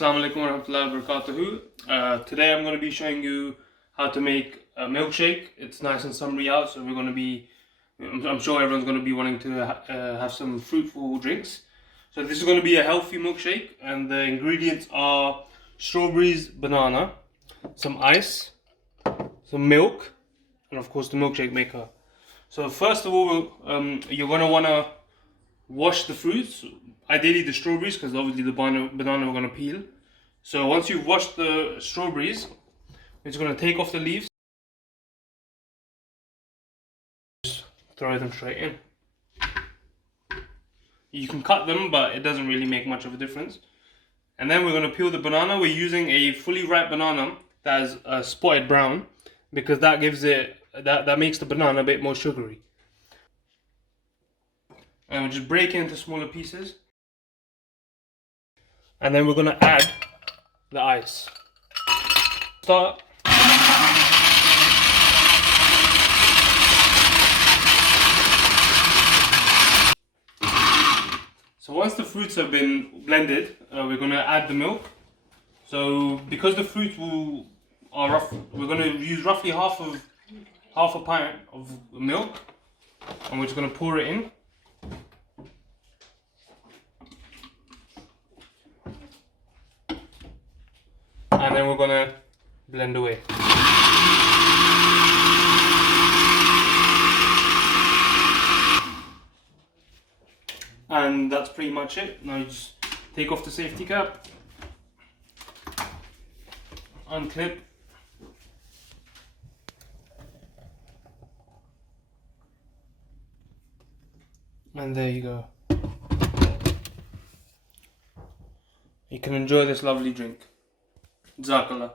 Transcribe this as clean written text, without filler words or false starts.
Assalamu alaikum warahmatullahi wabarakatuh. Today I'm going to be showing you how to make a milkshake. It's nice and summery out, so I'm sure everyone's going to be wanting to have some fruitful drinks. So this is going to be a healthy milkshake, and the ingredients are strawberries, banana, some ice, some milk, and of course the milkshake maker. So first of all, you're going to want to wash the fruits, ideally the strawberries, because obviously the banana we're going to peel. So once you've washed the strawberries, we're just going to take off the leaves, just throw them straight in. You can cut them, but it doesn't really make much of a difference. And then we're going to peel the banana. We're using a fully ripe banana that is spotted brown, because that gives it, that makes the banana a bit more sugary. And we'll just break it into smaller pieces. And then we're going to add the ice. Start. So once the fruits have been blended, we're going to add the milk. So because the fruits are rough, we're going to use roughly half a pint of milk, and we're just going to pour it in. And then we're going to blend away. And that's pretty much it. Now you just take off the safety cap, unclip, and there you go. You can enjoy this lovely drink. JazakAllah.